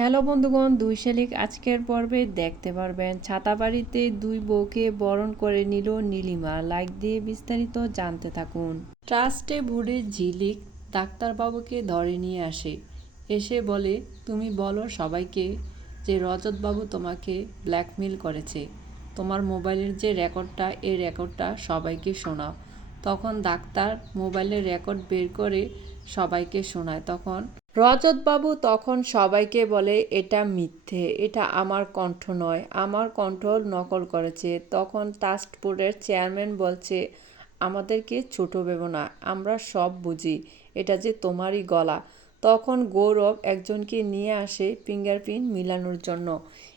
Hello বন্ধুগণ, দুই শালিক আজকের পর্বে দেখতে পারবেন। ছাতাবাড়িতে দুই বউকে বরণ করে নিল নীলিমা। লাইক দিয়ে বিস্তারিত জানতে থাকুন। ট্রাস্টে ভুড়ে ঝিলিক ডাক্তারবাবুকে ধরে নিয়ে আসে। এসে বলে, তুমি বলো সবাইকে যে রজতবাবু তোমাকে ব্ল্যাকমেল করেছে। তোমার মোবাইলের যে রেকর্ডটা, এই রেকর্ডটা সবাইকে শোনাও। তখন ডাক্তার মোবাইলের রেকর্ড বের করে সবাইকে শোনায়। তখন রজতবাবু তখন সবাইকে বলে, এটা মিথ্যে, এটা আমার কণ্ঠ নয়। আমার কণ্ঠ নকল করেছে। তখন টাস্টবোর্ডের চেয়ারম্যান বলছে, আমাদেরকে ছোট ভেবো না, আমরা সব বুঝি, এটা যে তোমারই গলা। তখন গৌরব একজনকে নিয়ে আসে ফিঙ্গারপ্রিন্ট মিলানোর জন্য।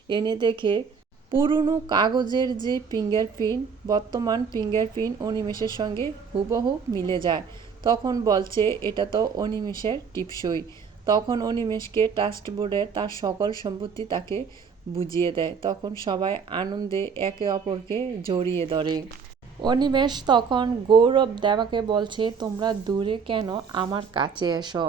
এনে দেখে পুরনো কাগজের যে ফিঙ্গারপ্রিন্ট, বর্তমান ফিঙ্গারপ্রিন্ট অনিমেষের সঙ্গে হুবহু মিলে যায়। তখন বলছে, এটা তো অনিমেষের টিপসই। তখন অনিমেষকে ট্রাস্টবোর্ডের তার সকল সম্পত্তি তাকে বুঝিয়ে দেয়। তখন সবাই আনন্দে একে অপরকে জড়িয়ে ধরে। অনিমেষ তখন গৌরব দেবাকে বলছে, তোমরা দূরে কেন আমার কাছে এসো?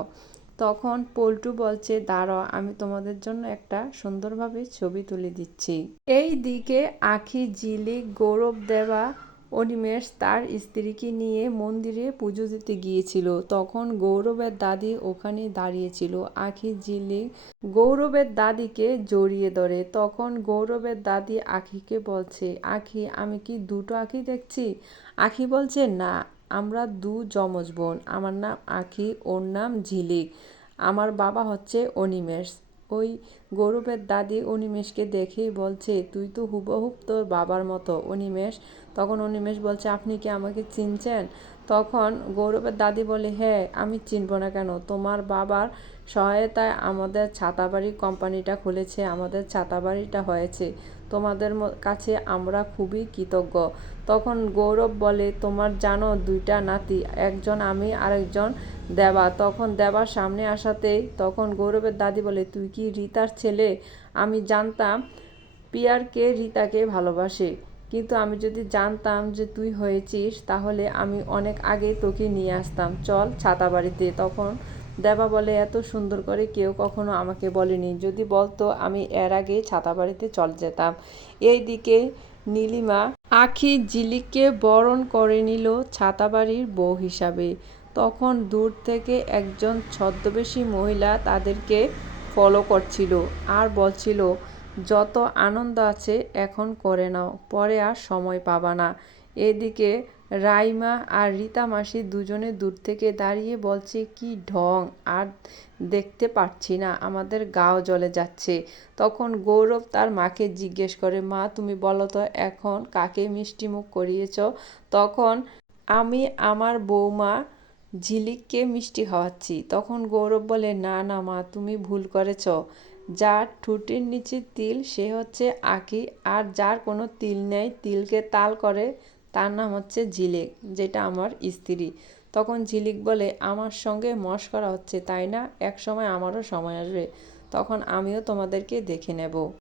তখন পল্টু বলছে, দাঁড়াও, আমি তোমাদের জন্য একটা সুন্দরভাবে ছবি তুলে দিচ্ছি। এই দিকে আখি জিলি গৌরব দেবা অনিমেষ তার স্ত্রীকে নিয়ে মন্দিরে পুজো দিতে গিয়েছিল। তখন গৌরবের দাদি ওখানে দাঁড়িয়েছিল। আখি জিলি গৌরবের দাদিকে জড়িয়ে ধরে। তখন গৌরবের দাদি আখিকে বলছে, আখি, আমি কি দুটো আখি দেখছি? আখি বলছে, না, আমরা দু যমজ বোন। আমার নাম আখি, ওর নাম ঝিলিক। আমার বাবা হচ্ছে অনিমেষ। ওই গৌরবের দাদি অনিমেষকে দেখেই বলছে, তুই তো হুবহুব তোর বাবার মতো, অনিমেষ। তখন অনিমেষ বলছে, আপনি কি আমাকে চিনছেন? তখন গৌরবের দাদি বলে হ্যাঁ আমি চিনব না কেন? তোমার বাবার সহায়তায় আমাদের ছাতাবাড়ি কোম্পানিটা খুলেছে, আমাদের ছাতাবাড়িটা হয়েছে। তোমাদের কাছে আমরা খুবই কৃতজ্ঞ। তখন গৌরব বলে, তোমার জানো, দুইটা নাতি, একজন আমি, আরেকজন দেবা। তখন দেবার সামনে আসাতেই তখন গৌরবের দাদি বলে, তুই কি রীতার ছেলে, আমি জানতাম পিয়ারকে রিতাকে ভালোবাসে। কিন্তু আমি যদি জানতাম যে তুই হয়েছিস, তাহলে আমি অনেক আগে তোকে নিয়ে আসতাম। চল ছাতা বাড়িতে। তখন দেবা বলে, এত সুন্দর করে কেউ কখনো আমাকে বলেনি। যদি বলতো, আমি এর আগে ছাতা বাড়িতে চল যেতাম। এইদিকে নীলিমা আখি জিলিককে বরণ করে নিল ছাতাবাড়ির বউ হিসাবে। তখন দূর থেকে একজন ছদ্মবেশী মহিলা তাদেরকে ফলো করছিল, আর বলছিল, যত আনন্দ আছে এখন করে নাও, পরে আর সময় পাবা না। এদিকে রাইমা আর রীতা মাসি দুজনে দূর থেকে দাঁড়িয়ে বলছে, কি ঢং, আর দেখতে পাচ্ছি না, আমাদের গাও জলে যাচ্ছে। তখন গৌরব তার মাকে জিজ্ঞেস করে, মা, তুমি বলো তো, এখন কাকে মিষ্টি মুখ করিয়েছ? তখন, আমি আমার বৌমা ঝিলিককে মিষ্টি খাওয়াচ্ছি। তখন গৌরব বলে, না না, মা, তুমি ভুল করেছ। যার ঠুটির নিচে তিল, সে হচ্ছে আঁকি আর যার কোনো তিল নেই, তিলকে তাল করে, তার নাম হচ্ছে ঝিলিক, যেটা আমার স্ত্রী। তখন ঝিলিক বলে, আমার সঙ্গে মস্করা হচ্ছে, তাই না? এক সময় আমারও সময় আসবে। তখন আমিও তোমাদেরকে দেখে নেব।